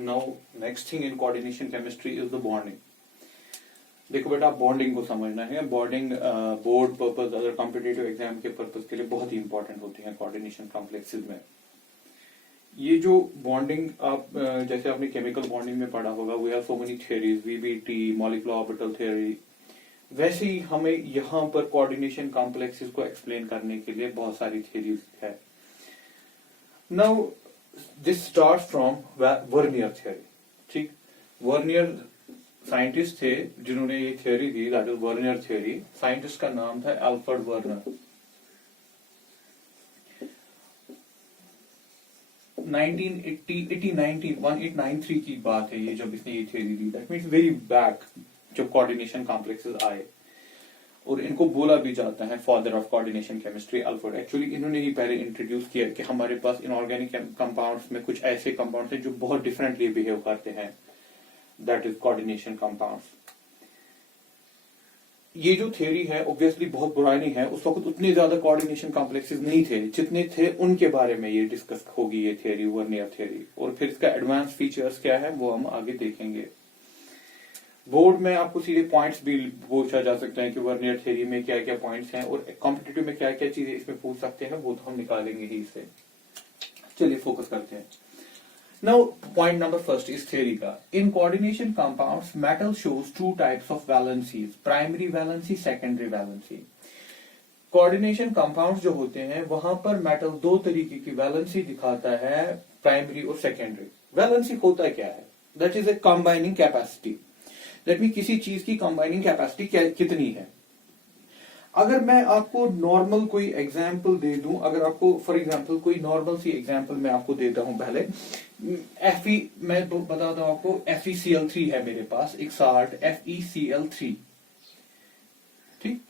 Now next thing in coordination chemistry is the bonding. देखो बेटा, bonding को समझना है। Bonding board purpose, other competitive exam के पर्पस के लिए बहुत ही इंपॉर्टेंट होती है कोऑर्डिनेशन कॉम्प्लेक्सेस में। ये जो बॉन्डिंग आप जैसे आपने केमिकल बॉन्डिंग में पढ़ा होगा, we have so many theories, VBT, molecular orbital theory, वैसे ही हमें यहाँ पर कोऑर्डिनेशन कॉम्प्लेक्सेस को एक्सप्लेन करने के लिए बहुत सारी थ्योरीज है। Now this start from vernier theory. ठीक, वर्नियर साइंटिस्ट थे जिन्होंने ये theory the, that is vernier theory. Scientist का नाम था अल्फ्रेड वर्नर। 1893 की बात है ये, जब इसने ये theory the. That means very back जब कोऑर्डिनेशन कॉम्प्लेक्सेस आए, और इनको बोला भी जाता है father of coordination chemistry Alfred. Actually इन्होंने ही पहले इंट्रोड्यूस किया कि हमारे पास इनऑर्गेनिक कंपाउंड्स में कुछ ऐसे कंपाउंड्स हैं जो बहुत डिफरेंटली बिहेव करते हैं, दैट इज कोऑर्डिनेशन कंपाउंड्स। ये जो थ्योरी है ऑब्वियसली बहुत पुरानी है, उस वक्त उतने ज्यादा कोऑर्डिनेशन कॉम्प्लेक्सेस नहीं थे जितने थे, उनके बारे में ये डिस्कस होगी ये थ्योरी, वर्नियर थ्योरी। और फिर इसका एडवांस फीचर्स क्या है वो हम आगे देखेंगे। बोर्ड में आपको सीधे पॉइंट्स भी पूछा जा सकता है कि वर्नियर थ्योरी में क्या क्या पॉइंट्स हैं, और कॉम्पिटिटिव में क्या क्या चीजें इसमें पूछ सकते हैं, वो तो हम निकालेंगे ही इससे। चलिए फोकस करते हैं। नाउ पॉइंट नंबर फर्स्ट इस थ्योरी का, in coordination compounds metal shows two types of valencies, primary valency, secondary valency. Coordination compounds जो होते हैं वहां पर मेटल दो तरीके की वैलेंसी दिखाता है, प्राइमरी और सेकेंडरी। वैलेंसी होता क्या है? That is a combining capacity. That mean किसी चीज की कंबाइनिंग कैपेसिटी कितनी है। अगर मैं आपको नॉर्मल कोई एग्जांपल दे दूं, अगर आपको फॉर एग्जांपल कोई नॉर्मल सी एग्जांपल मैं आपको देता हूं पहले, मैं बताता हूं आपको, FeCl3 है मेरे पास एक साल्ट FeCl3। ठीक,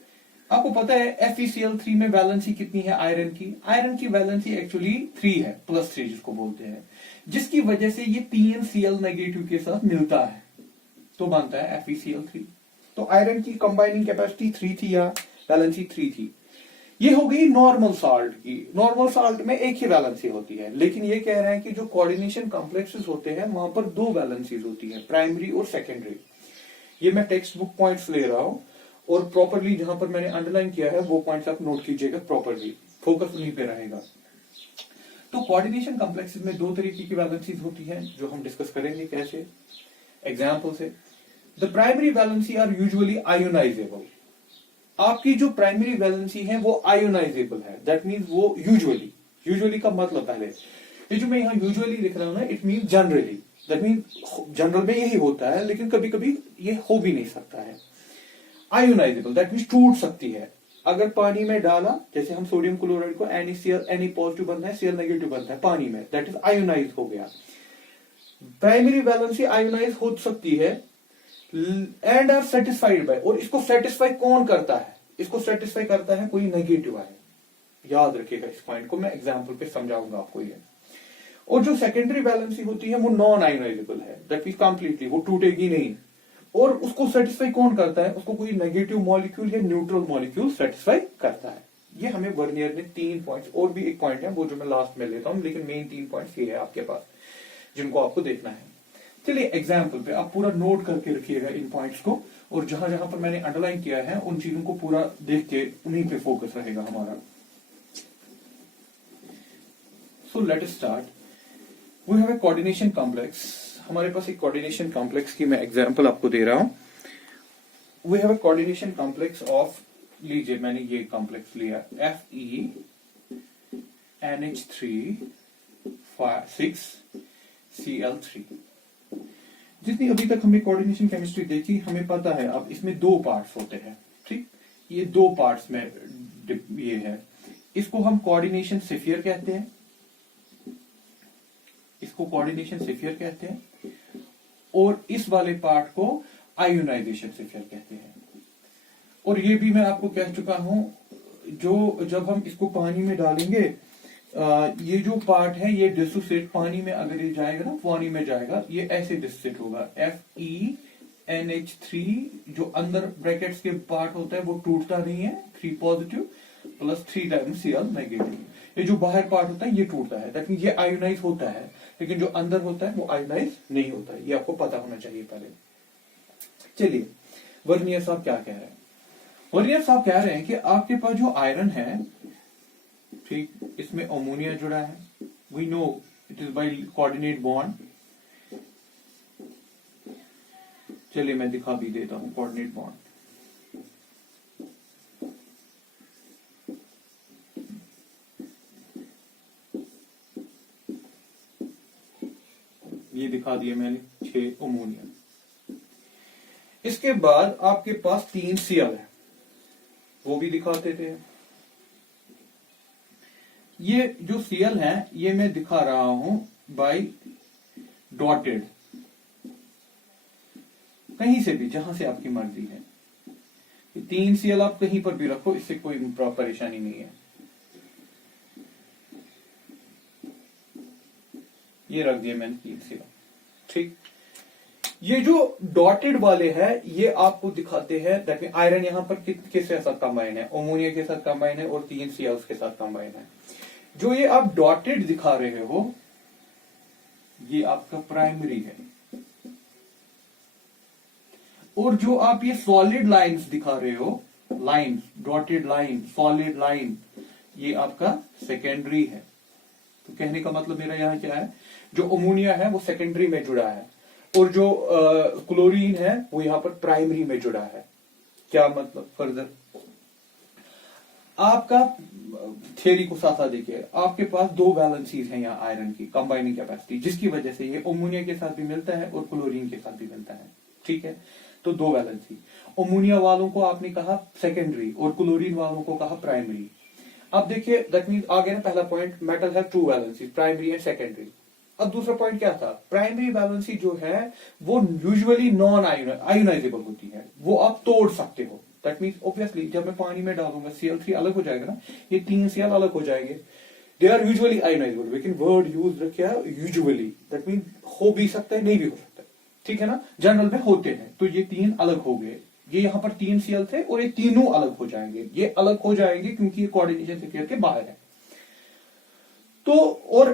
आपको पता है FeCl3 में वैलेंसी कितनी है आयरन की? आयरन की वैलेंसी एक्चुअली 3 है, +3 जिसको बोलते हैं, जिसकी वजह से ये 3 Cl नेगेटिव के साथ मिलता है तो बनता है FeCl3। तो आयरन की कंबाइनिंग कैपेसिटी 3 थी या वैलेंसी 3 थी। ये हो गई नॉर्मल साल्ट की। नॉर्मल साल्ट में एक ही वैलेंसी होती है, लेकिन ये कह रहे हैं कि जो कोऑर्डिनेशन कॉम्प्लेक्सेस होते हैं वहां पर 2 वैलेंसीज होती है, प्राइमरी और सेकेंडरी। ये मैं टेक्स्ट बुक पॉइंट्स ले रहा हूं, और प्रॉपरली जहां पर मैंने अंडरलाइन किया है वो पॉइंट्स आप नोट कीजिएगा, प्रॉपरली फोकस उन्हीं पे रहेगा। तो कोऑर्डिनेशन कॉम्प्लेक्सेस में 2 तरीके की वैलेंसीज होती है जो हम डिस्कस करेंगे कैसे, एग्जाम्पल से। The primary valency are usually ionisable. आपकी जो प्राइमरी वैलेंसी है वो आयोनाइजेबल है, दैट मींस वो यूजुअली का मतलब पहले, ये जो मैं यहाँ यूजुअली लिख रहा हूं ना, it means generally. That means general में यही होता है, लेकिन कभी कभी ये हो भी नहीं सकता है। आयोनाइजेबल दैट मींस टूट सकती है। अगर पानी में डाला, जैसे हम सोडियम क्लोराइड को Na पॉजिटिव बनता है, Cl नेगेटिव बनता है पानी में, दैट इज आयोनाइज हो गया। प्राइमरी वैलेंसी आयोनाइज हो सकती है एंड आर सेटिस्फाइड बाय, और इसको सेटिस्फाई कौन करता है? इसको सेटिस्फाई करता है कोई नेगेटिव आयन। याद रखिएगा इस पॉइंट को, मैं एग्जांपल पे समझाऊंगा आपको ये। और जो सेकेंडरी वैलेंसी होती है वो नॉन आयोनाइजेबल है, दैट मींस कंप्लीटली वो टूटेगी नहीं। और उसको सेटिस्फाई कौन करता है? उसको कोई नेगेटिव मॉलिक्यूल या न्यूट्रल मॉलिक्यूल सेटिस्फाई करता है। ये हमें वर्नियर ने 3 पॉइंट्स, और भी एक पॉइंट है वो जो मैं लास्ट में लेता हूं, लेकिन मेन 3 पॉइंट्स ये है आपके पास जिनको आपको देखना है। चलिए एग्जाम्पल पे आप पूरा नोट करके रखिएगा इन पॉइंट्स को, और जहां जहां पर मैंने अंडरलाइन किया है उन चीजों को पूरा देख के उन्हीं पे फोकस रहेगा हमारा। So let us start. We have a coordination complex. हमारे पास एक कोऑर्डिनेशन कॉम्प्लेक्स की मैं एग्जांपल आपको दे रहा हूं। We have a coordination complex of, लीजिए मैंने ये कॉम्प्लेक्स लिया FeNH3 6Cl3। जितनी अभी तक हमने कोऑर्डिनेशन केमिस्ट्री देखी, हमें पता है अब इसमें 2 पार्ट्स होते हैं। ठीक, ये 2 पार्ट्स में ये है। इसको हम कोऑर्डिनेशन सेफियर कहते हैं, इसको कोऑर्डिनेशन सेफियर कहते हैं, और इस वाले पार्ट को आयोनाइजेशन सेफियर कहते हैं। और ये भी मैं आपको कह चुका हूं, जो जब हम इसको पानी में डालेंगे, ये जो पार्ट है ये डिसोसिएट, पानी में अगर ये जाएगा ना, पानी में जाएगा, ये ऐसे डिसोसिएट होगा। FeNH3 जो अंदर ब्रैकेट्स के पार्ट होता है वो टूटता नहीं है, 3 positive plus 3 times Cl negative. ये जो बाहर पार्ट होता है ये टूटता है, दैट मीन ये आयोनाइज होता है, लेकिन जो अंदर होता है वो आयोनाइज नहीं होता है। ये आपको पता होना चाहिए पहले। चलिए, वर्नियर साहब क्या कह रहे हैं? वर्नियर साहब कह रहे हैं कि आपके पास जो आयरन है, ठीक, इसमें अमोनिया जुड़ा है, we know it is by coordinate bond. चलिए मैं दिखा भी देता हूं कोऑर्डिनेट बॉन्ड। ये दिखा दिया मैंने 6 अमोनिया। इसके बाद आपके पास 3 Cl है, वो भी दिखाते थे। ये जो Cl है ये मैं दिखा रहा हूं बाय डॉटेड, कहीं से भी जहां से आपकी मर्जी है। 3 Cl आप कहीं पर भी रखो, इससे कोई परेशानी नहीं है। ये रख दिए मैंने 3 Cl, ठीक। ये जो डॉटेड वाले हैं ये आपको दिखाते हैं दैट मीन आयरन यहां पर किसके साथ कंबाइन है, अमोनिया के साथ कंबाइन है और 3 Cl के साथ कंबाइन है। जो ये आप डॉटेड दिखा रहे हो ये आपका प्राइमरी है, और जो आप ये सॉलिड लाइंस दिखा रहे हो, lines, dotted line, solid line, ये आपका सेकेंडरी है। तो कहने का मतलब मेरा यहां क्या है, जो अमोनिया है वो सेकेंडरी में जुड़ा है, और जो क्लोरीन है वो यहां पर प्राइमरी में जुड़ा है। क्या मतलब फर्दर आपका थ्योरी को साथ साथ देखिए, आपके पास 2 वैलेंसीज हैं यहाँ आयरन की कंबाइनिंग कैपेसिटी, जिसकी वजह से ये अमोनिया के साथ भी मिलता है और क्लोरीन के साथ भी मिलता है, ठीक है। तो 2 वैलेंसी, अमोनिया वालों को आपने कहा सेकेंडरी और क्लोरीन वालों को कहा प्राइमरी। अब देखिए दैट मीन आ गया ना पहला पॉइंट, मेटल है 2 वैलेंसी, प्राइमरी एंड सेकेंडरी। अब दूसरा पॉइंट क्या था, प्राइमरी वैलेंसी जो है वो यूजुअली नॉन आयोनाइजेबल होती है, वो आप तोड़ सकते हो। दैट मीन्स ऑब्वियसली जब मैं पानी में डालूंगा Cl3 अलग हो जाएगा ना, ये 3 Cl अलग हो जाएंगे। दे आर यूजुअली आयोनाइजेबल, लेकिन वर्ड यूज रखा यूजुअली, दैट मीन हो भी सकता है नहीं भी हो सकता है, ठीक है ना, जनरल में होते हैं। तो ये 3 अलग हो गए, ये यहाँ पर 3 Cl थे और ये तीनों अलग हो जाएंगे, ये अलग हो जाएंगे क्योंकि ये कोऑर्डिनेशन स्फीयर के बाहर है। तो और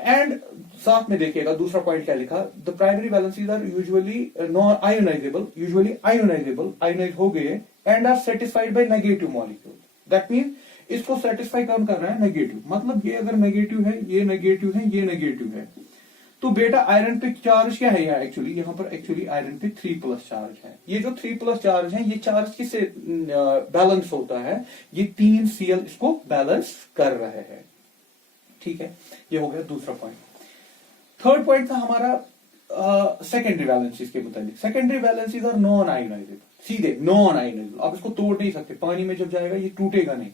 एंड साथ में देखिएगा दूसरा पॉइंट क्या लिखा, the primary valencies are usually non ionisable, usually ionisable, ionise हो गए, and are satisfied by negative molecule. That mean इसको सेटिस्फाई कौन कर रहा है, नेगेटिव। मतलब ये अगर नेगेटिव है, ये नेगेटिव है, ये नेगेटिव है, तो बेटा आयरन पे चार्ज क्या है यहाँ, एक्चुअली यहाँ पर एक्चुअली आयरन पे 3+ चार्ज है। ये जो 3+ चार्ज है, ये चार्ज किससे बैलेंस होता है, ये 3 Cl इसको बैलेंस कर रहे हैं, ठीक है। ये हो गया दूसरा पॉइंट। थर्ड पॉइंट था हमारा सेकेंडरी वैलेंसीज के मुताबिक। Secondary valencies are non ionisable, सीधे नॉन आयोनाइजेबल, आप इसको तोड़ नहीं सकते, पानी में जब जाएगा ये टूटेगा नहीं,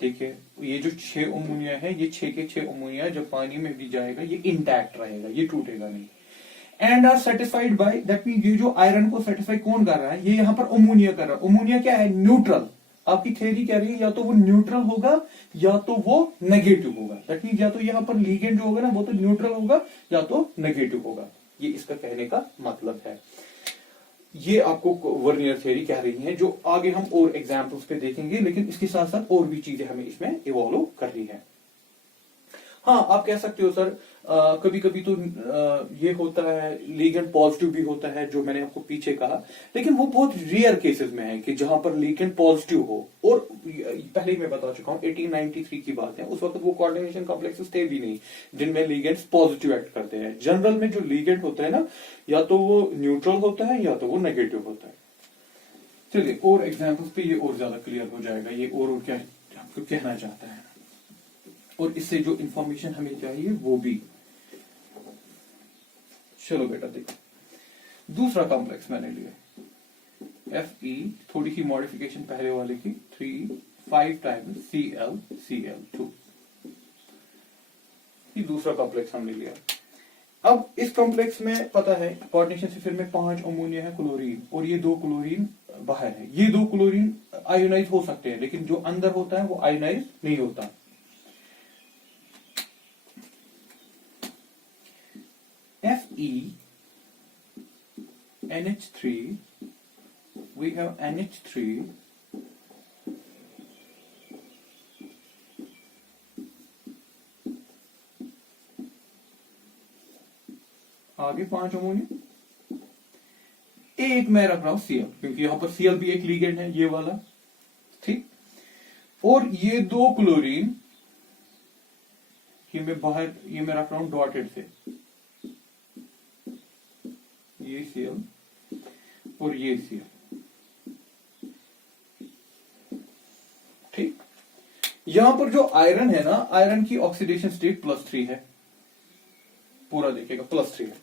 ठीक है। ये जो 6 अमोनिया है, ये 6 के 6 अमोनिया जब पानी में भी जाएगा ये इंटैक्ट रहेगा, ये टूटेगा नहीं। And are satisfied by, that mean ये जो आयरन को सेटिस्फाई कौन कर रहा है, ये यहाँ पर अमोनिया कर रहा है। अमोनिया क्या है, न्यूट्रल। आपकी थ्योरी कह रही है या तो वो न्यूट्रल होगा या तो वो नेगेटिव होगा, दैट मीन या तो यहाँ पर लिगेंड जो होगा ना वो तो न्यूट्रल होगा या तो नेगेटिव होगा, ये इसका कहने का मतलब है। ये आपको वर्नियर थ्योरी कह रही है, जो आगे हम और एग्जांपल्स पे देखेंगे, लेकिन इसके साथ साथ और भी चीजें हमें इसमें इवॉल्व करनी है। हाँ, आप कह सकते हो सर कभी कभी तो ये होता है लिगेंड पॉजिटिव भी होता है, जो मैंने आपको पीछे कहा, लेकिन वो बहुत रेयर केसेस में है कि जहां पर लिगेंड पॉजिटिव हो। और पहले ही मैं बता चुका हूं 1893 की बात है, उस वक्त वो कोऑर्डिनेशन कॉम्प्लेक्सेस थे भी नहीं जिनमें लिगेंड्स पॉजिटिव एक्ट करते हैं। जनरल में जो लिगेंड होता है ना, या तो वो न्यूट्रल होता है या तो वो नेगेटिव होता है। चलिए और एग्जाम्पल्स पे ये और ज्यादा क्लियर हो जाएगा, ये और क्या आपको कहना चाहता है, और इससे जो इंफॉर्मेशन हमें चाहिए वो भी। चलो बेटा देखो, दूसरा कॉम्प्लेक्स मैंने लिया Fe, थोड़ी सी मॉडिफिकेशन पहले वाले की, 3 5 टाइम्स Cl2, ये दूसरा कॉम्प्लेक्स हमने लिया। अब इस कॉम्प्लेक्स में पता है कोऑर्डिनेशन से फिर में 5 अमोनिया है क्लोरीन, और ये 2 क्लोरीन बाहर है। ये 2 क्लोरीन आयोनाइज हो सकते हैं, लेकिन जो अंदर होता है वो आयोनाइज नहीं होता। Fe NH3, we have NH3 आगे 5 अमोनिया, एक मैं रख रहा हूं Cl, क्योंकि यहां पर Cl भी एक लिगेंड है, ये वाला, ठीक। और ये 2 क्लोरीन, ये मैं बाहर, ये मैं रख रहा हूं डॉटेड से, ये Cl और ये Cl, ठीक। यहां पर जो आयरन है ना, आयरन की ऑक्सीडेशन स्टेट +3 है, पूरा देखिएगा +3 है।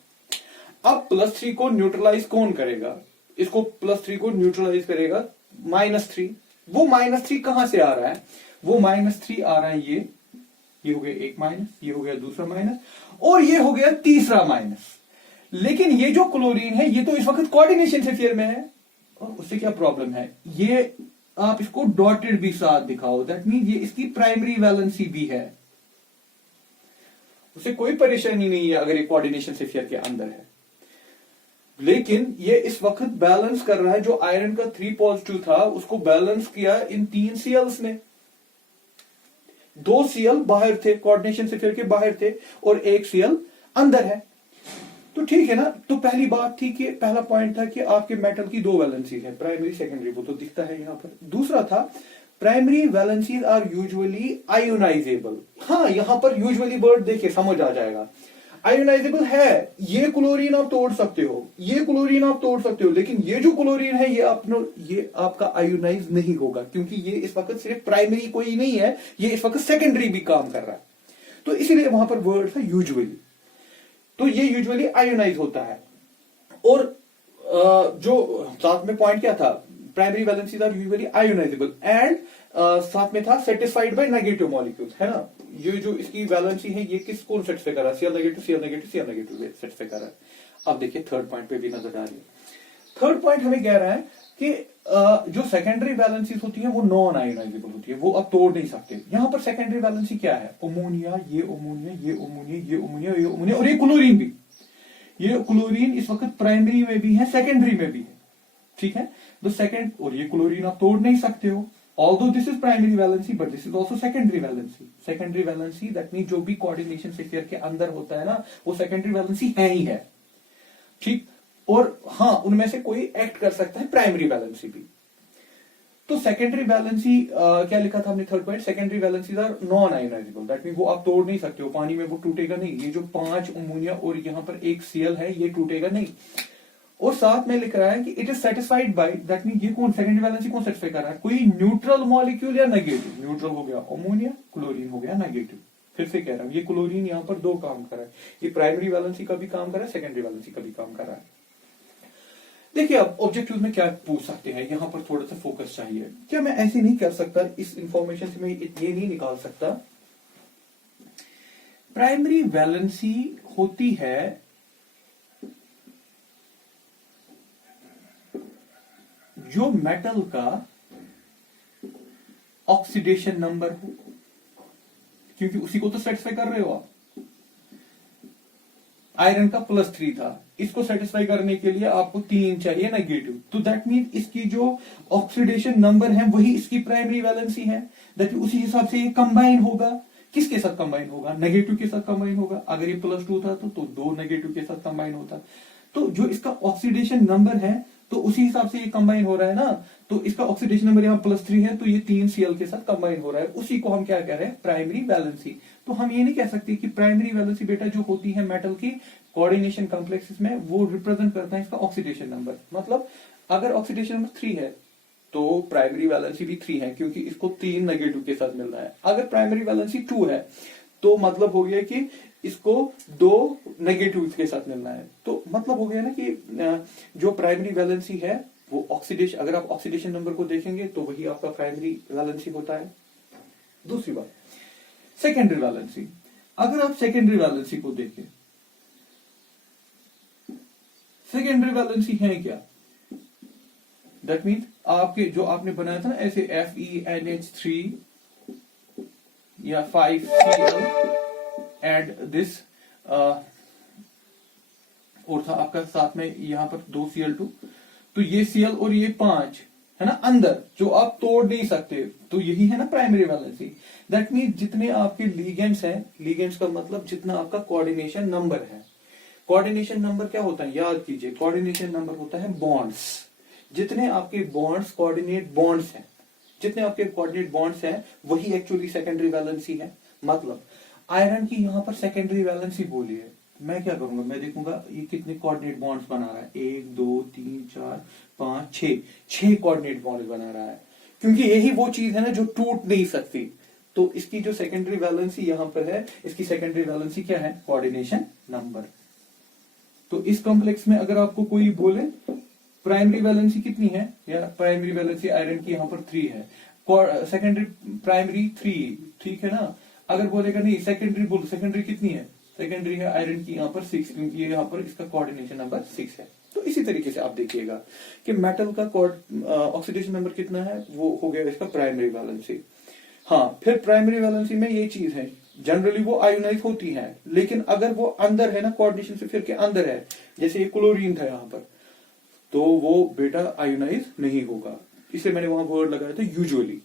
अब +3 को न्यूट्रलाइज कौन करेगा? इसको +3 को न्यूट्रलाइज करेगा -3। वो -3 कहां से आ रहा है? वो -3 आ रहा है ये हो गया एक माइनस, ये हो गया दूसरा माइनस, और ये हो गया तीसरा माइनस। लेकिन ये जो क्लोरीन है ये तो इस वक्त कोऑर्डिनेशन से फेयर में है, और उससे क्या प्रॉब्लम है? ये आप इसको डॉटेड भी साथ दिखाओ, दैट मीन ये इसकी प्राइमरी वैलेंसी भी है, उसे कोई परेशानी नहीं है अगर ये कोऑर्डिनेशन से फेयर के अंदर है। लेकिन ये इस वक्त बैलेंस कर रहा है, जो आयरन का 3 पॉजिटिव था उसको बैलेंस किया इन 3 Cls ने। 2 Cl बाहर थे, कोऑर्डिनेशन से फेयर के बाहर थे, और 1 Cl अंदर है। तो ठीक है ना। तो पहली बात थी कि पहला पॉइंट था कि आपके मेटल की 2 वैलेंसीज है, प्राइमरी सेकेंडरी, वो तो दिखता है यहां पर। दूसरा था primary valencies are usually ionisable. हाँ, यहां पर यूजुअली वर्ड देखिए समझ आ जाएगा, आयोनाइजेबल है। ये क्लोरीन आप तोड़ सकते हो, ये क्लोरीन आप तोड़ सकते हो, लेकिन ये जो क्लोरीन है ये आपका आयोनाइज नहीं होगा, क्योंकि ये इस वक्त सिर्फ प्राइमरी कोई नहीं है, ये इस वक्त सेकेंडरी भी काम कर रहा है। तो इसीलिए वहां पर वर्ड था यूजुअली। तो ये यूजुअली आयोनाइज होता है। और जो साथ में पॉइंट क्या था, primary valencies are usually ionisable, and साथ में था सेटिस्फाइड बाय नेगेटिव मॉलिक्यूल्स, है ना। ये जो इसकी वैलेंसी है ये किसको सेटिस्फाई कर रहा है? Cl negative, Cl negative, Cl negative satisfy कर रहा है। अब देखिए थर्ड पॉइंट पे भी नजर डालिए। थर्ड पॉइंट हमें कह रहा है कि जो सेकेंडरी वैलेंसीज होती है वो नॉन आयोनाइजेबल होती है, वो आप तोड़ नहीं सकते। यहां पर सेकेंडरी वैलेंसी क्या है? अमोनिया, ये अमोनिया, ये अमोनिया, ये अमोनिया, ये अमोनिया, और ये क्लोरीन भी। ये क्लोरीन इस वक्त प्राइमरी में भी है, सेकेंडरी में भी है, ठीक है। तो सेकेंड, और ये क्लोरीन आप तोड़ नहीं सकते हो। Although this is primary valency, but this is also secondary valency. Secondary valency that means जो भी coordination से पेयर के अंदर होता है ना, वो secondary valency है ही है, ठीक। और हाँ, उनमें से कोई एक्ट कर सकता है प्राइमरी वैलेंसी भी। तो सेकेंडरी वैलेंसी क्या लिखा था हमने third point? Secondary valencies are non ionisable, that mean वो आप तोड़ नहीं सकते हो, पानी में वो टूटेगा नहीं। ये जो 5 अमोनिया और यहाँ पर 1 Cl है, ये टूटेगा नहीं। और साथ में लिख रहा है कि it is satisfied by, that mean ये कौन सेकेंडरी वैलेंसी कौन सेटिस्फाई कर रहा है? कोई न्यूट्रल मॉलिक्यूल या नेगेटिव। न्यूट्रल हो गया अमोनिया, क्लोरीन हो गया नेगेटिव। फिर से कह रहा हूं, ये क्लोरीन यहाँ पर 2 काम कर रहा है, ये प्राइमरी वैलेंसी का भी काम कर रहा है, सेकेंडरी वैलेंसी का भी काम कर रहा है। देखिए अब ऑब्जेक्टिव में क्या पूछ सकते हैं, यहां पर थोड़ा सा फोकस चाहिए। क्या मैं ऐसे नहीं कर सकता, इस इंफॉर्मेशन से मैं ये नहीं निकाल सकता? प्राइमरी वैलेंसी होती है जो मेटल का ऑक्सीडेशन नंबर हो, क्योंकि उसी को तो सेटिस्फाई कर रहे हो आप। आयरन का +3 था, इसको सेटिस्फाई करने के लिए आपको 3 चाहिए नेगेटिव, तो दैट मीन इसकी जो ऑक्सीडेशन नंबर है वही इसकी प्राइमरी वैलेंसी है। दैट उसी हिसाब से ये कंबाइन होगा। किसके साथ कंबाइन होगा? नेगेटिव के साथ कंबाइन होगा। अगर ये +2 था तो 2 नेगेटिव के साथ कंबाइन होता। तो जो इसका ऑक्सीडेशन नंबर है तो उसी हिसाब से ये कंबाइन हो रहा है ना। तो इसका ऑक्सीडेशन नंबर यहाँ +3 है, तो ये 3 Cl के साथ कंबाइन हो रहा है, उसी को हम क्या कह रहे हैं? Primary valency. तो हम ये नहीं कह सकते कि प्राइमरी वैलेंसी बेटा जो होती है मेटल की कोऑर्डिनेशन कॉम्प्लेक्सेस में, वो रिप्रेजेंट करता है इसका ऑक्सीडेशन नंबर। मतलब अगर ऑक्सीडेशन नंबर 3 है तो प्राइमरी वैलेंसी भी 3 है, क्योंकि इसको 3 नेगेटिव के साथ मिल रहा है। अगर प्राइमरी वैलेंसी 2 है तो मतलब हो गया कि इसको 2 नेगेटिव के साथ मिलना है। तो मतलब हो गया ना कि जो प्राइमरी वैलेंसी है वो ऑक्सीडेशन, अगर आप ऑक्सीडेशन नंबर को देखेंगे तो वही आपका प्राइमरी वैलेंसी होता है। दूसरी बात सेकेंडरी वैलेंसी। अगर आप सेकेंडरी वैलेंसी को देखें, सेकेंडरी वैलेंसी है क्या? दैट मीन्स आपके जो आपने बनाया था ना ऐसे FeNH3 या 5Cl एंड दिस, और था आपका साथ में यहां पर 2 Cl2, तो ये Cl और ये 5 है ना अंदर, जो आप तोड़ नहीं सकते। तो यही है ना प्राइमरी वैलेंसी। दैट मीन्स जितने आपके लिगेंड्स हैं, लिगेंड्स का मतलब जितना आपका कोऑर्डिनेशन नंबर है। कोऑर्डिनेशन नंबर क्या होता है, याद कीजिए, कोऑर्डिनेशन नंबर होता है बॉन्ड्स। जितने आपके बॉन्ड्स कोऑर्डिनेट बॉन्ड्स हैं, जितने आपके कोऑर्डिनेट बॉन्ड्स हैं, वही एक्चुअली सेकेंडरी वैलेंसी है। मतलब आयरन की यहां पर सेकेंडरी वैलेंसी बोली है, मैं क्या करूंगा, मैं देखूंगा ये कितने कोऑर्डिनेट बॉन्ड्स बना रहा है, 1 2 3 4 5 6 कोऑर्डिनेट बॉन्ड्स बना रहा है, क्योंकि यही वो चीज है ना जो टूट नहीं सकती। तो इसकी जो सेकेंडरी वैलेंसी यहां पर है, इसकी सेकेंडरी वैलेंसी क्या है, कोऑर्डिनेशन नंबर। तो इस कॉम्प्लेक्स में अगर आपको कोई बोले प्राइमरी वैलेंसी कितनी है, या प्राइमरी वैलेंसी आयरन की यहां पर 3 है, सेकेंडरी प्राइमरी 3, ठीक है ना। अगर बोलेगा नहीं सेकेंडरी बोल, सेकेंडरी कितनी है, सेकेंडरी है आयरन की यहां पर 6, क्योंकि यहाँ पर इसका कोऑर्डिनेशन नंबर 6 है। तो इसी तरीके से आप देखिएगा कि मेटल का ऑक्सीडेशन नंबर कितना है, वो हो गया इसका प्राइमरी वैलेंसी। हाँ, फिर प्राइमरी वैलेंसी में ये चीज है, जनरली वो आयोनाइज होती है, लेकिन अगर वो अंदर है ना, कोऑर्डिनेशन से फिर के अंदर है, जैसे ये क्लोरीन था यहाँ पर, तो वो बेटा आयोनाइज नहीं होगा, इसलिए मैंने वहां वर्ड लगाया था यूजुअली।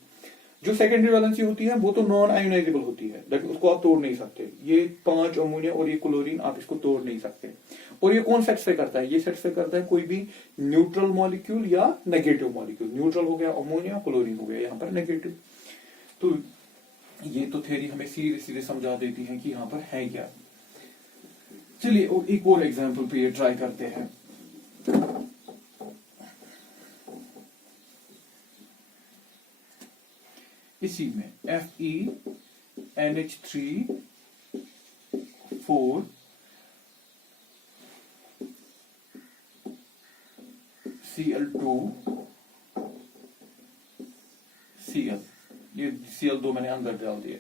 जो सेकेंडरी वैलेंसी होती है वो तो नॉन आयोनाइजेबल होती है, दैट उसको आप तोड़ नहीं सकते। ये 5 अमोनिया और ये क्लोरीन, आप इसको तोड़ नहीं सकते। और ये कौन सेटिस्फाई करता है, ये सेटिस्फाई करता है कोई भी न्यूट्रल मॉलिक्यूल या नेगेटिव मॉलिक्यूल। न्यूट्रल हो गया अमोनिया, क्लोरीन हो गया यहाँ पर नेगेटिव। तो ये तो थ्योरी हमें सीधे सीधे समझा देती है कि यहाँ पर है क्या। चलिए एक और एग्जाम्पल पे ट्राई करते हैं। इसी में FeNH3 4 Cl2 Cl, ये Cl2 मैंने अंदर डाल दिया।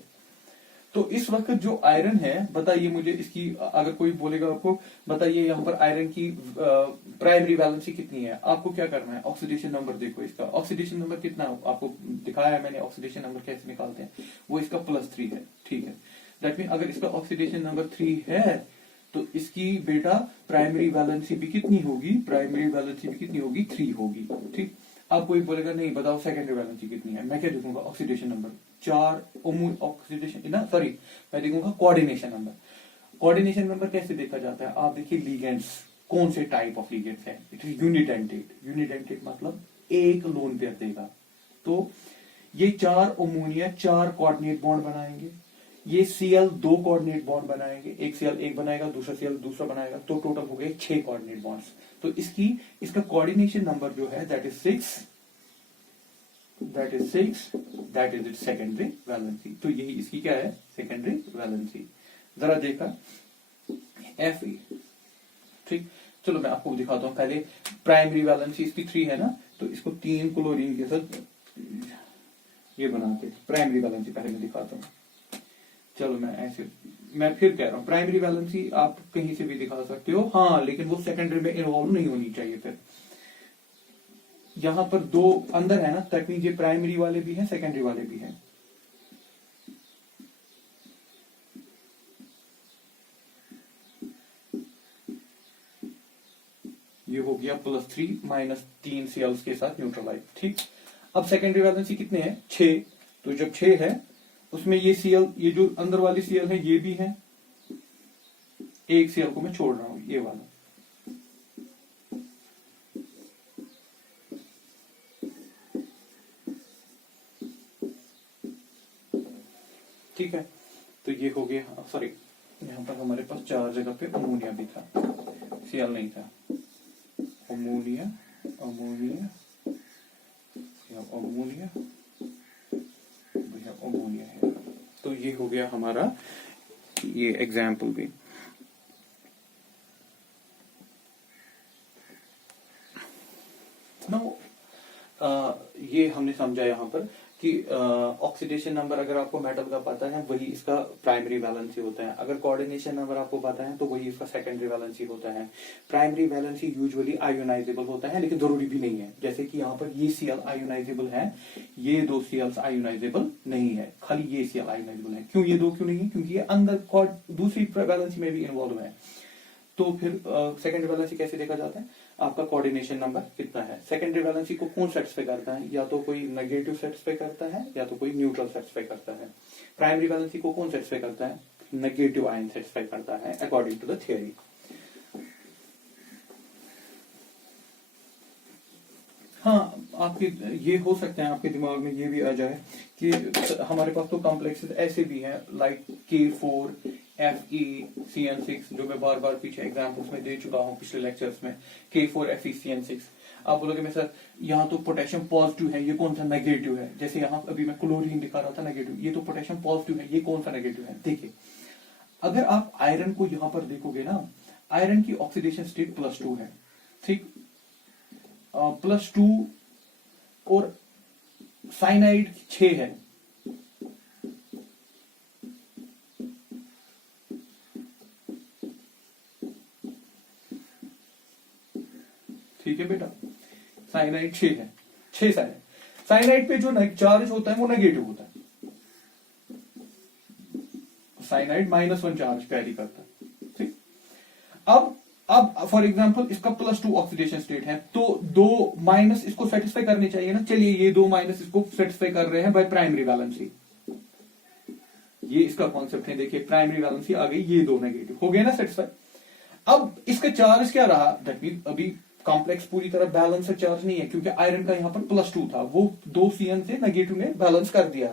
तो इस वक्त जो आयरन है, बताइए मुझे इसकी, अगर कोई बोलेगा आपको बताइए यहाँ पर आयरन की प्राइमरी वैलेंसी कितनी है, आपको क्या करना है, ऑक्सीडेशन नंबर देखो इसका। ऑक्सीडेशन नंबर कितना आपको दिखाया है मैंने, ऑक्सीडेशन नंबर कैसे निकालते हैं, वो इसका +3 है, ठीक है। दैट मीन अगर इसका ऑक्सीडेशन नंबर 3 है, तो इसकी बेटा प्राइमरी वैलेंसी भी कितनी होगी, प्राइमरी वैलेंसी भी कितनी होगी, 3 होगी, ठीक। अब कोई बोलेगा नहीं बताओ सेकेंडरी वैलेंसी कितनी है, मैं क्या देखूंगा, ऑक्सीडेशन नंबर 4 ऑक्सीडेशन ना, सॉरी, मैं देखूंगा कोऑर्डिनेशन नंबर। कोऑर्डिनेशन नंबर कैसे देखा जाता है, आप देखिए लिगेंड्स, कौन से टाइप ऑफ लिगेंड्स है, इट इज यूनिडेंटेड। यूनिडेंटेड मतलब एक लोन पेयर देगा। तो ये 4 अमोनिया 4 कोऑर्डिनेट बॉन्ड बनाएंगे, ये Cl 2 कोऑर्डिनेट बॉन्ड बनाएंगे, एक Cl एक बनाएगा, दूसरा Cl दूसरा बनाएगा, तो टोटल हो गए 6 कोऑर्डिनेट बॉन्ड्स। तो इसका कोऑर्डिनेशन नंबर जो है that is 6, that is it secondary valency. तो यही इसकी क्या है, सेकेंडरी वैलेंसी। जरा देखा Fe, ठीक। चलो मैं आपको दिखाता हूं, पहले प्राइमरी वैलेंसी इसकी 3 है ना, तो इसको 3 क्लोरीन के साथ ये बना के प्राइमरी वैलेंसी पहले मैं दिखाता हूं। चलो मैं फिर कह रहा हूं, प्राइमरी वैलेंसी आप कहीं से भी दिखा सकते हो, हाँ, लेकिन वो सेकेंडरी में इन्वॉल्व नहीं होनी चाहिए। फिर यहां पर 2 अंदर है ना, दैट मींस ये प्राइमरी वाले भी हैं, सेकेंडरी वाले भी हैं। ये हो गया +3 -3 Cl के साथ न्यूट्रलाइज, ठीक। अब सेकेंडरी वैलेंसी कितने हैं, 6। तो जब 6 है, उसमें ये Cl, ये जो अंदर वाली Cl है ये भी है, एक Cl को मैं छोड़ रहा हूं, ये वाला, ठीक है। तो ये हो गया, सॉरी यहाँ पर हमारे पास 4 जगह पे अमोनिया भी था, Cl नहीं था। अमोनिया अमोनिया अमोनिया अमोनिया है। तो ये हो गया हमारा ये एग्जाम्पल भी। ये हमने समझा यहाँ पर कि ऑक्सीडेशन नंबर अगर आपको मेटल का पता है वही इसका प्राइमरी वैलेंसी होता है, अगर कोऑर्डिनेशन नंबर आपको पता है तो वही इसका सेकेंडरी वैलेंसी होता है। प्राइमरी वैलेंसी यूजुअली आयोनाइजेबल होता है, लेकिन जरूरी भी नहीं है। जैसे कि यहाँ पर ये Cl आयोनाइजेबल है, ये 2 Cl आयोनाइजेबल नहीं है, खाली ये Cl आयोनाइजेबल है। क्यों ये 2 क्यों नहीं है, क्योंकि ये अंदर दूसरी वैलेंसी में भी इन्वॉल्व है। तो फिर सेकेंडरी वैलेंसी कैसे देखा जाता है, आपका कोऑर्डिनेशन नंबर कितना है। सेकेंडरी वैलेंसी को कौन सेटिस्फाई करता है, या तो कोई नेगेटिव सेटिस्फाई करता है या तो कोई न्यूट्रल सेटिस्फाई करता है। प्राइमरी वैलेंसी को कौन सेटिस्फाई करता है, नेगेटिव आयन सेटिस्फाई करता है अकॉर्डिंग टू द थियरी। हाँ, आपके ये हो सकता है आपके दिमाग में ये भी आ जाए कि हमारे पास तो कॉम्प्लेक्सेस ऐसे भी हैं लाइक K4 FeCN6, जो मैं बार बार पीछे एग्जाम्पल्स में दे चुका हूँ पिछले लेक्चर्स में। K4 FeCN6, आप बोलोगे मैं सर यहाँ तो पोटेशियम पॉजिटिव है, ये कौन सा नेगेटिव है? जैसे यहाँ अभी मैं क्लोरीन दिखा रहा था नेगेटिव, ये तो पोटेशियम पॉजिटिव है, ये कौन सा नेगेटिव है? देखिए, अगर आप आयरन को यहाँ पर देखोगे ना, आयरन की ऑक्सीडेशन स्टेट +2 है, ठीक, +2, और साइनाइड 6 है। ठीक है बेटा, साइनाइड 6 है, 6 साइनाइड। साइनाइड पे जो चार्ज होता है वो नेगेटिव होता है, साइनाइड -1 चार्ज कैरी करता है, ठीक। अब फॉर एग्जांपल इसका +2 ऑक्सीडेशन स्टेट है, तो 2 माइनस इसको सेटिस्फाई करने चाहिए ना। चलिए, ये 2 माइनस इसको सेटिस्फाई कर रहे हैं बाय प्राइमरी वैलेंसी। ये इसका कॉन्सेप्ट है, देखिए प्राइमरी वैलेंसी आ गई, ये 2 नेगेटिव हो गए ना सेटिस्फाई। अब इसका चार्ज क्या रहा? दैट मीन अभी कॉम्प्लेक्स पूरी तरह बैलेंस चार्ज नहीं है, क्योंकि आयरन का यहाँ पर +2 था, वो 2 CN से नेगेटिव ने बैलेंस कर दिया,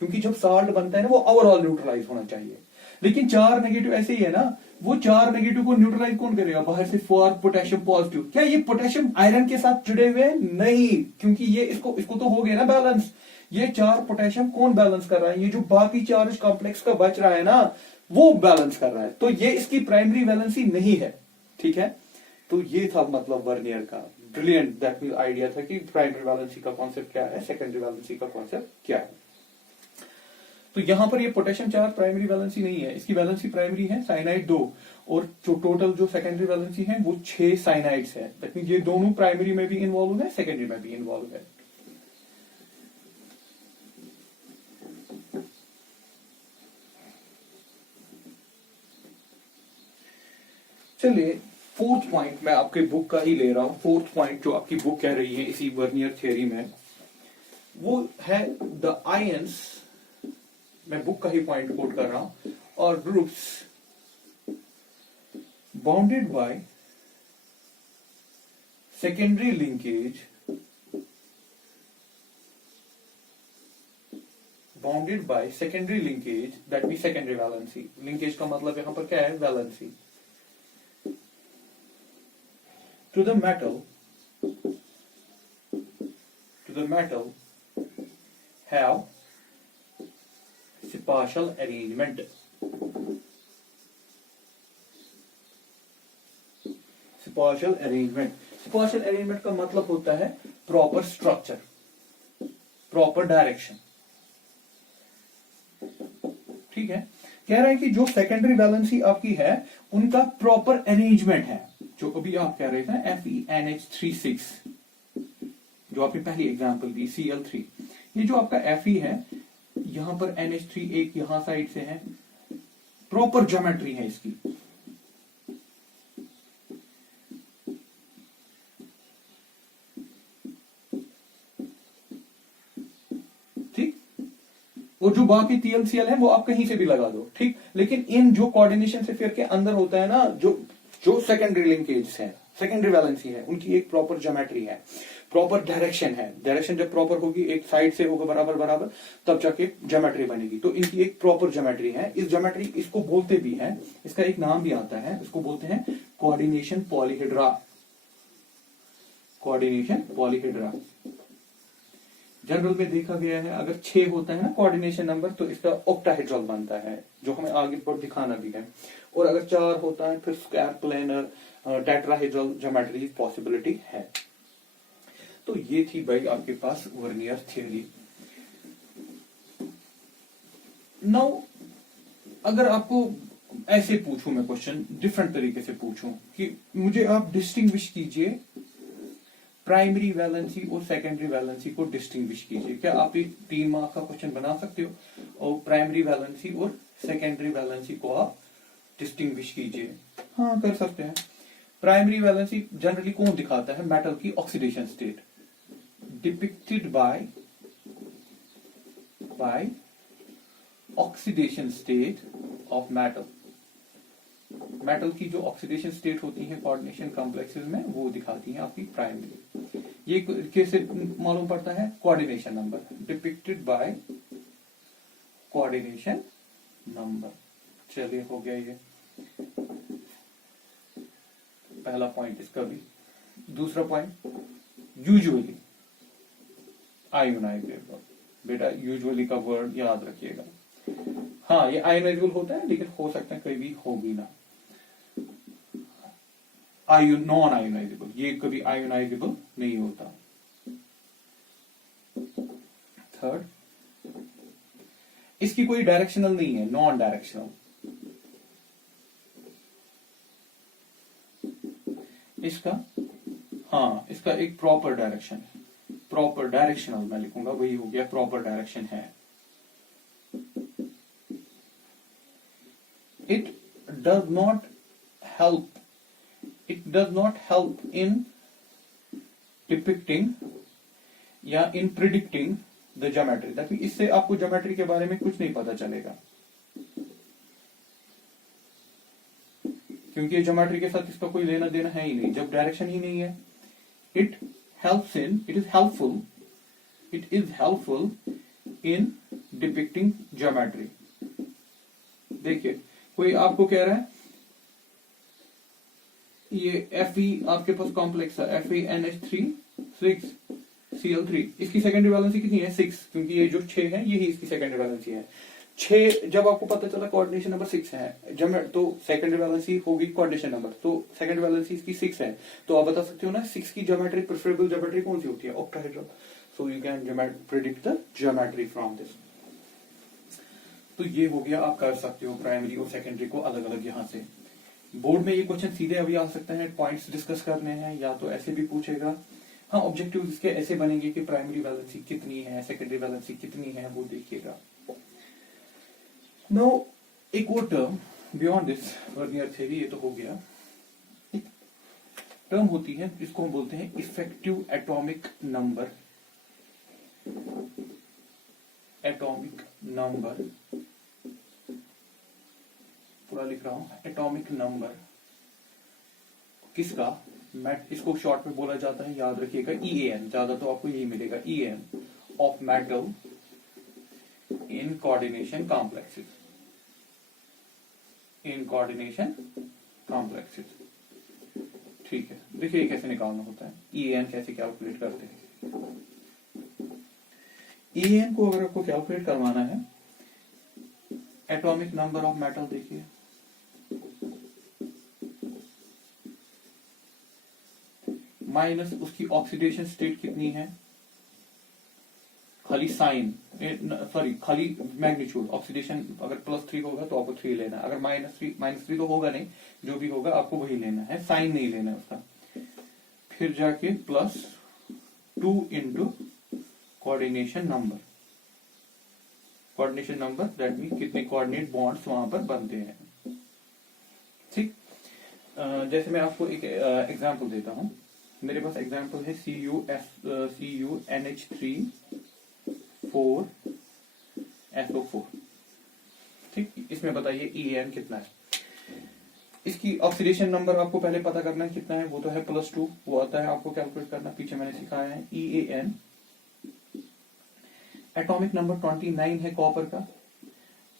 क्योंकि जब साल्ट बनता है ना वो ओवरऑल न्यूट्रलाइज होना चाहिए। लेकिन 4 नेगेटिव ऐसे ही है ना, वो 4 नेगेटिव को न्यूट्रलाइज कौन करेगा? बाहर से 4 पोटेशियम पॉजिटिव। क्या ये पोटेशियम आयरन के साथ जुड़े हुए? नहीं, क्योंकि ये इसको तो हो गया ना बैलेंस। ये 4 पोटेशियम कौन बैलेंस कर रहा है? ये जो बाकी चार्ज कॉम्प्लेक्स का बच रहा है ना, वो बैलेंस कर रहा है। तो ये इसकी प्राइमरी वैलेंसी नहीं है, ठीक है। तो ये था मतलब वर्नियर का ब्रिलियंट दैट मीन आइडिया था कि प्राइमरी वैलेंसी का कॉन्सेप्ट क्या है, सेकेंडरी वैलेंसी का कॉन्सेप्ट क्या है। तो यहां पर ये पोटेशियम चार्ज प्राइमरी वैलेंसी नहीं है, इसकी वैलेंसी प्राइमरी है साइनाइड 2, और जो टोटल जो सेकेंडरी वैलेंसी है वो 6 साइनाइड्स है। दैट मीन ये दोनों प्राइमरी में भी इन्वॉल्व है, सेकेंडरी में भी इन्वॉल्व है। चलिए, 4th पॉइंट मैं आपके बुक का ही ले रहा हूं। 4th पॉइंट जो आपकी बुक कह रही है इसी वर्नियर थ्योरी में, वो है द आयंस, मैं बुक का ही पॉइंट कोट कर रहा हूं, और groups bounded by secondary linkage, bounded by secondary linkage, that mean secondary valency. Linkage का मतलब यहां पर क्या है? Valency. to the metal have spatial arrangement. Spatial arrangement का मतलब होता है प्रॉपर स्ट्रक्चर, प्रॉपर डायरेक्शन, ठीक है। कह रहे हैं कि जो सेकेंडरी वैलेंसी आपकी है उनका प्रॉपर अरेंजमेंट है। जो अभी आप कह रहे थे FeNH36, जो आपने पहली एग्जांपल दी Cl3, ये जो आपका Fe है, यहां पर NH3 एक यहां साइड से है, प्रॉपर ज्योमेट्री है इसकी, ठीक। और जो बाकी TlCl है वो आप कहीं से भी लगा दो, ठीक। लेकिन इन जो कोऑर्डिनेशन से फिर के अंदर होता है ना, जो सेकेंडरी लिंकेज है, सेकेंडरी वैलेंसी है, उनकी एक प्रॉपर ज्योमेट्री है, प्रॉपर डायरेक्शन है। डायरेक्शन जब प्रॉपर होगी, एक साइड से होगा बराबर बराबर, तब जाके ज्योमेट्री बनेगी। तो इनकी एक प्रॉपर ज्योमेट्री है। इस ज्योमेट्री इसको बोलते भी हैं, इसका एक नाम भी आता है, इसको बोलते हैं coordination polyhedra. Coordination polyhedra general में देखा गया है, अगर 6 होता है ना कोऑर्डिनेशन नंबर, तो इसका ऑक्टाहेड्रल बनता है, जो हमें आगे पर दिखाना भी है। और अगर 4 होता है फिर square, planar, tetrahedral geometry possibility है। तो ये थी भाई आपके पास वर्नियर थ्योरी। नाउ अगर आपको ऐसे पूछूं मैं क्वेश्चन, डिफरेंट तरीके से पूछूं कि मुझे आप डिस्टिंग्विश कीजिए प्राइमरी वैलेंसी और सेकेंडरी वैलेंसी को डिस्टिंग्विश कीजिए। क्या आप एक 3 मार्क का क्वेश्चन बना सकते हो? और प्राइमरी वैलेंसी और सेकेंडरी वैलेंसी को आप डिस्टिंग्विश कीजिए। हाँ, कर सकते हैं। प्राइमरी वैलेंसी जनरली कौन दिखाता है? मेटल की oxidation state, depicted bye oxidation state of metal. Metal की जो ऑक्सीडेशन स्टेट होती है कोऑर्डिनेशन कॉम्प्लेक्सेस में, वो दिखाती है आपकी प्राइमरी। ये कैसे मालूम पड़ता है? Coordination number, depicted bye coordination number. चलिए हो गया ये पहला पॉइंट इसका भी। दूसरा पॉइंट, यूजुअली आयोनाइजेबल। बेटा यूजुअली का वर्ड याद रखिएगा। हाँ, ये आयोनाइजेबल होता है, लेकिन हो सकता है कभी हो भी ना। नॉन आयोनाइजेबल, ये कभी आयोनाइजेबल नहीं होता। थर्ड, इसकी कोई डायरेक्शनल नहीं है, नॉन डायरेक्शनल। इसका, हाँ, इसका एक प्रॉपर डायरेक्शन है, प्रॉपर डायरेक्शनल मैं लिखूंगा, वही हो गया, प्रॉपर डायरेक्शन है। It does not help in depicting या in predicting the geometry. That mean इससे आपको ज्योमेट्री के बारे में कुछ नहीं पता चलेगा, क्योंकि ज्योमेट्री के साथ इसका कोई लेना देना है ही नहीं, जब डायरेक्शन ही नहीं है। It is helpful in depicting geometry. देखिए, कोई आपको कह रहा है ये Fe आपके पास कॉम्प्लेक्स है, FeNH3 6Cl3, इसकी सेकेंडरी वैलेंसी कितनी है? 6, क्योंकि ये जो 6 है यही इसकी सेकेंडरी वैलेंसी है। 6 जब आपको पता चला कोऑर्डिनेशन नंबर 6 है, जब तो सेकेंडरी वैलेंसी होगी कोऑर्डिनेशन नंबर, तो सेकेंड वैलेंसी इसकी 6 है, तो आप बता सकते हो ना 6 की ज्योमेट्री, प्रेफरेबल ज्योमेट्री कौन सी होती है? Octahedral. So you can predict the geometry from this. तो ये हो गया, आप कर सकते हो प्राइमरी और सेकेंडरी को अलग अलग। यहां से बोर्ड में ये क्वेश्चन सीधे अभी आ सकते हैं, पॉइंट्स डिस्कस करने हैं, या तो ऐसे भी पूछेगा। हाँ, ऑब्जेक्टिव इसके ऐसे बनेंगे कि प्राइमरी वैलेंसी कितनी है, सेकेंडरी वैलेंसी कितनी है, वो देखिएगा। नो, एक और term beyond this vernier theory, ये तो हो गया। एक टर्म होती है, इसको हम बोलते हैं effective atomic number. Atomic number, पूरा लिख रहा हूं, एटॉमिक नंबर किसका? इसको शॉर्ट में बोला जाता है, याद रखिएगा, EAN, ज्यादा तो आपको यही मिलेगा, EAN of metal in coordination complexes. In coordination complexes, ठीक है। देखिए कैसे निकालना होता है, EAN कैसे कैलकुलेट करते हैं। EAN को अगर आपको कैलकुलेट करवाना है, एटॉमिक नंबर ऑफ मेटल देखिए, माइनस उसकी ऑक्सीडेशन स्टेट कितनी है, खाली साइन, सॉरी खाली मैग्नीट्यूड। ऑक्सीडेशन अगर +3 होगा तो आपको 3 लेना है, अगर -3 तो होगा नहीं, जो भी होगा आपको वही लेना है, साइन नहीं लेना है उसका। फिर जाके +2 into coordination number. Coordination number that mean कितने कोऑर्डिनेट बॉन्ड्स वहां पर बनते हैं, ठीक। जैसे मैं आपको एक एग्जांपल देता हूं, मेरे पास एग्जांपल है CuNH3 4SO4, ठीक। इसमें बताइए EAN कितना है। इसकी ऑक्सीडेशन नंबर आपको पहले पता करना है कितना है, वो तो है +2, वो आता है आपको कैलकुलेट करना, पीछे मैंने सिखाया है। EAN, एटॉमिक नंबर 29 है कॉपर का,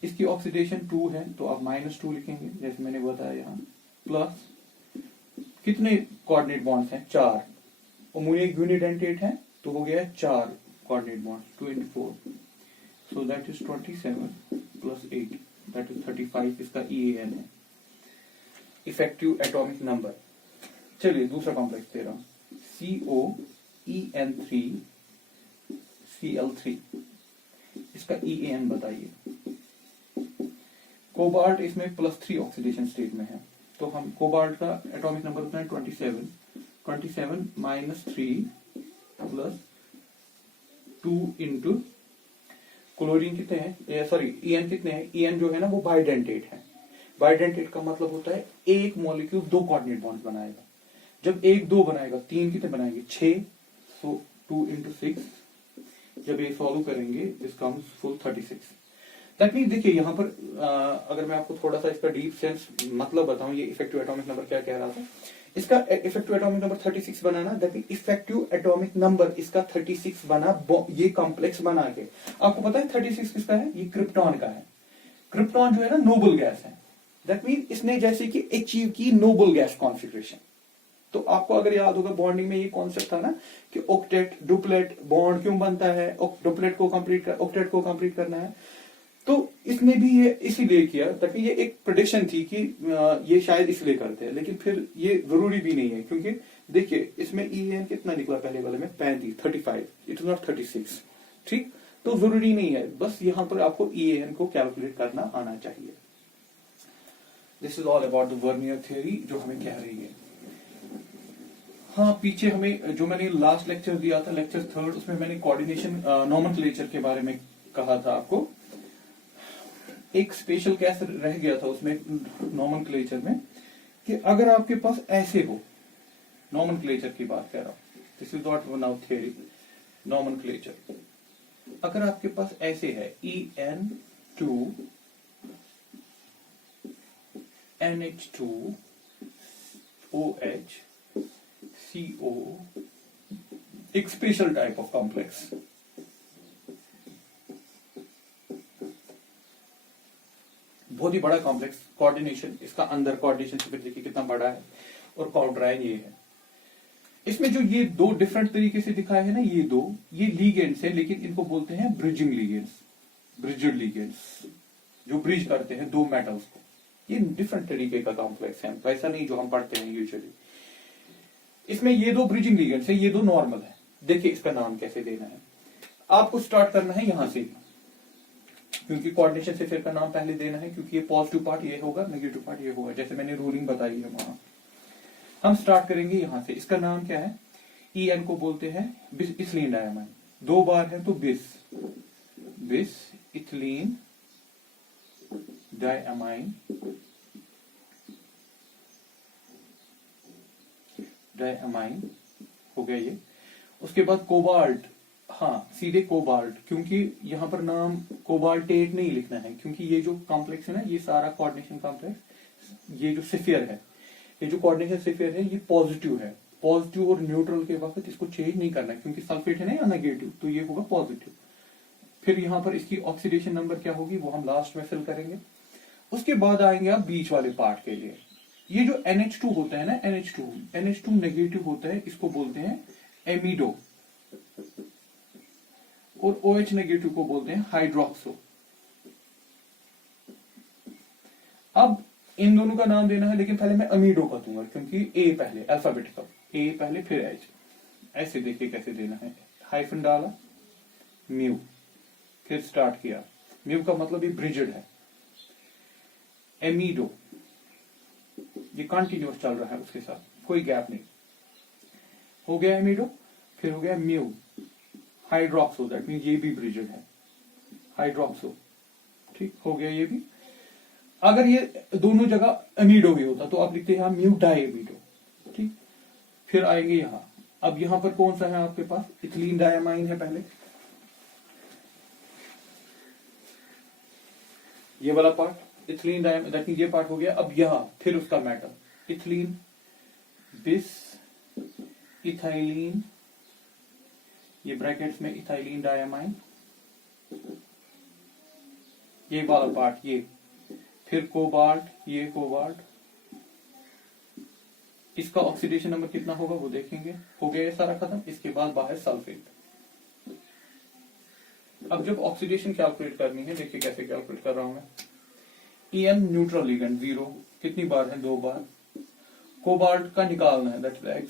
इसकी ऑक्सीडेशन 2 है, तो आप -2 लिखेंगे जैसे मैंने बताया यहाँ, प्लस कितने कोऑर्डिनेट बॉन्ड्स हैं? 4, अमोनिया यूनिडेंटेट है तो हो गया 4 coordinate bonds, 2 into 4, so that is 27 + 8, that is 35, इसका EAN है, इफेक्टिव एटॉमिक नंबर। चलिए दूसरा कॉम्प्लेक्स दे रहा हूं, COEN3Cl3, इसका EAN बताइए। कोबाल्ट इसमें +3 ऑक्सीडेशन स्टेट में है, तो हम कोबाल्ट का एटॉमिक नंबर होता है 27 -3 + 2 इंटू क्लोरीन कितने हैं, सॉरी EN कितने हैं? EN जो है ना वो बाइडेंटेट है। बाइडेंटेट का मतलब होता है एक मॉलिक्यूल 2 कोऑर्डिनेट बॉन्ड बनाएगा। जब 1 2 बनाएगा, 3 कितने बनाएंगे? 6, सो 2 into 6, जब ये सॉल्व करेंगे this comes full 36। That mean देखिए यहाँ पर अगर मैं आपको थोड़ा सा इसका डीप सेंस मतलब बताऊं, ये इफेक्टिव एटॉमिक नंबर क्या कह रहा था, इसका इफेक्टिव एटॉमिक नंबर 36 बना ना, that mean effective atomic number इसका 36 बना ये कॉम्प्लेक्स बना के। आपको पता है 36 किसका है, ये क्रिप्टॉन का है। क्रिप्टॉन जो है ना नोबल गैस है, दैट मीन इसने जैसे कि अचीव की नोबल गैस कॉन्फिगरेशन। तो आपको अगर याद होगा बॉन्डिंग में ये कॉन्सेप्ट था ना कि ऑक्टेट डुप्लेट बॉन्ड क्यों बनता है, डुप्लेट को कंप्लीट ऑक्टेट को कंप्लीट करना है। तो इसने भी ये इसीलिए किया ताकि ये एक प्रेडिक्शन थी कि ये शायद इसलिए करते हैं, लेकिन फिर ये जरूरी भी नहीं है, क्योंकि देखिए इसमें EN कितना निकला पहले वाले में 35, इट इज नॉट 36, ठीक। तो जरूरी नहीं है, बस यहां पर आपको EN को कैलकुलेट करना आना चाहिए। This is all about the vernier theory जो हमें कह रही है। हाँ, पीछे हमें जो मैंने लास्ट लेक्चर दिया था, लेक्चर 3, उसमें मैंने कोऑर्डिनेशन नॉमेनक्लेचर के बारे में कहा था आपको। एक स्पेशल केस रह गया था उसमें नॉमेनक्लेचर में कि अगर आपके पास ऐसे हो, नॉमेनक्लेचर की बात कर रहा हूं, this is not now theory, nomenclature. अगर आपके पास ऐसे है EN2 NH2 OH CO, एक स्पेशल टाइप ऑफ कॉम्प्लेक्स, बहुत ही बड़ा कॉम्प्लेक्स, कोऑर्डिनेशन इसका अंदर कोऑर्डिनेशन से देखिए कितना बड़ा है, और काउंटराइन ये है। इसमें जो ये दो डिफरेंट तरीके से दिखाए हैं ना, ये लीगेंड्स है, लेकिन इनको बोलते हैं ब्रिजिंग लीगेंड्स, ब्रिजेड लीगेंड्स, जो ब्रिज करते हैं दो मेटल्स को। ये डिफरेंट तरीके का कॉम्प्लेक्स है, वैसा नहीं जो हम पढ़ते हैं यूजुअली। इसमें ये दो ब्रिजिंग लीगेंड्स है, ये दो नॉर्मल है। देखिए इसका नाम कैसे देना है, आपको स्टार्ट करना है यहां से, क्योंकि कोऑर्डिनेशन से फिर का नाम पहले देना है, क्योंकि ये पॉजिटिव पार्ट ये होगा, नेगेटिव पार्ट ये होगा, जैसे मैंने रूलिंग बताई है वहां। हम स्टार्ट करेंगे यहां से। इसका नाम क्या है, EN को बोलते हैं बिस इथिलीन डायमाइन, 2 बार है तो बिस इथिलीन डायमाइन, हो गया ये। उसके बाद कोबाल्ट, हाँ सीधे कोबाल्ट, क्योंकि यहां पर नाम कोबाल्टेट नहीं लिखना है, क्योंकि ये जो कॉम्प्लेक्स है ना, ये सारा कोऑर्डिनेशन कॉम्प्लेक्स, ये जो सिफियर है, ये जो कोऑर्डिनेशन सिफियर है, ये पॉजिटिव है। पॉजिटिव और न्यूट्रल के वक्त इसको चेंज नहीं करना है, क्योंकि सल्फेट है ना या नेगेटिव, तो ये होगा पॉजिटिव। फिर यहाँ पर इसकी ऑक्सीडेशन नंबर क्या होगी वो हम लास्ट में फिल करेंगे। उसके बाद आएंगे आप बीच वाले पार्ट के लिए। ये जो NH2 होता है ना, NH2 नेगेटिव होता है, इसको बोलते हैं एमिडो, और OH नेगेटिव को बोलते हैं हाइड्रोक्सो। अब इन दोनों का नाम देना है, लेकिन पहले मैं अमीडो का दूंगा, क्योंकि A पहले, अल्फाबेटिकल A पहले फिर H। ऐसे देखिए कैसे देना है, हाइफन डाला, म्यू, फिर स्टार्ट किया। म्यू का मतलब ये ब्रिजिड है, एमिडो, ये कंटिन्यूअस चल रहा है उसके साथ, कोई गैप नहीं। हो गया एमिडो, फिर हो गया म्यू, हाइड्रोक्सो, दैट मीन ये भी ब्रिजिड है, हाइड्रोक्सो, ठीक हो गया ये भी। अगर ये दोनों जगह एमिडो भी होता तो आप लिखते हैं म्यू डाई एमिडो, ठीक। फिर आएंगे यहां, अब यहां पर कौन सा है आपके पास, इथिलीन डायमाइन है पहले, ये वाला part ethylene diamine, that mean ये पार्ट हो गया। अब यहां फिर उसका मेटल इथिलीन, बिस इथाइलीन, ये ब्रैकेट्स में इथाइलीन डायमाइन, ये वाला पार्ट ये, फिर कोबाल्ट, ये कोबाल्ट, इसका ऑक्सीडेशन नंबर कितना होगा वो देखेंगे। हो गया ये सारा खत्म। इसके बाद बाहर सल्फेट। अब जब ऑक्सीडेशन कैलकुलेट करनी है, देखिए कैसे कैलकुलेट कर रहा हूं मैं। EN न्यूट्रल लिगेंड 0, कितनी बार है, 2 बार। कोबाल्ट का निकालना है, दैट्स X।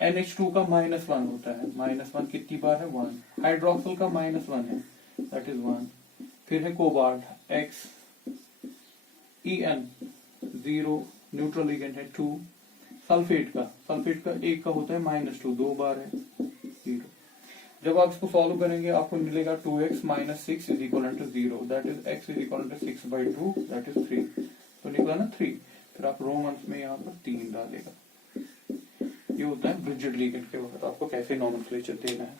NH2 का -1 होता है, -1 कितनी बार है, 1। हाइड्रोक्सिल का -1 है, दैट इज 1। फिर है cobalt X। EN 0, neutral ligand है 2। सल्फेट का 1 का होता है -2, 2 बार है, 0। जब आप इसको सॉल्व करेंगे आपको मिलेगा 2x - 6 is equal to 0, that is x is equal to 6/2, that is 3। तो निकला ना 3। फिर आप रोमन्स में यहाँ पर 3 डालेगा। ये होता है ब्रिजिड लिगेंड के वक्त आपको कैसे नॉमेनक्लेचर देना है।